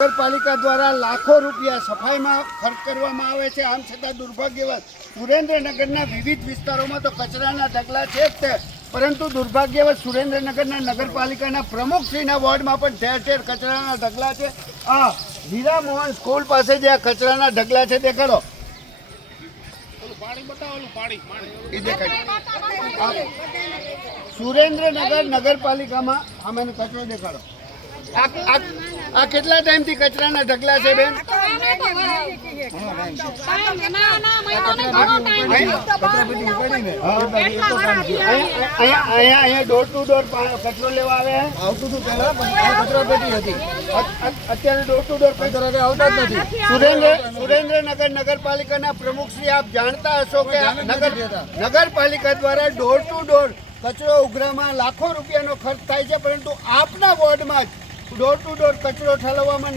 નગરપાલિકા દ્વારા લાખો રૂપિયા સફાઈમાં ખર્ચ કરવામાં આવે છે. આમ છતાં દુર્ભાગ્યવશ સુરેન્દ્રનગરના વિવિધ વિસ્તારોમાં તો કચરાના ઢગલા છે જ તે. પરંતુ દુર્ભાગ્યવશ સુરેન્દ્રનગરના નગરપાલિકાના પ્રમુખશ્રીના વોર્ડમાં પણ ઠેર ઠેર કચરાના ઢગલા છે. આ હીરા મોહન સ્કૂલ પાસે જે આ કચરાના ઢગલા છે તે કરો સુરેન્દ્રનગર નગરપાલિકામાં આમાંનો કચરો દેખાડો. આ કેટલા ટાઈમથી કચરાના ઢગલા છે બેન? અહીંયા અહીંયા અહીંયા ડોર ટુ ડોર કચરો લેવા આવે. છે? આવતું હતું પહેલા પણ પેટી હતી. અત- અત- અત્યારે ડોર ટુ ડોર કચરો આવતા જ નથી. સુરેન્દ્ર સુરેન્દ્રનગર નગરપાલિકાના પ્રમુખ શ્રી આપ જાણતા હશો કે નગર નગરપાલિકા દ્વારા ડોર ટુ ડોર કચરો ઉઘરામાં લાખો રૂપિયાનો ખર્ચ થાય છે પરંતુ આપના વોર્ડમાં જ ડોર ટુ ડોર કચરો ઠલવવામાં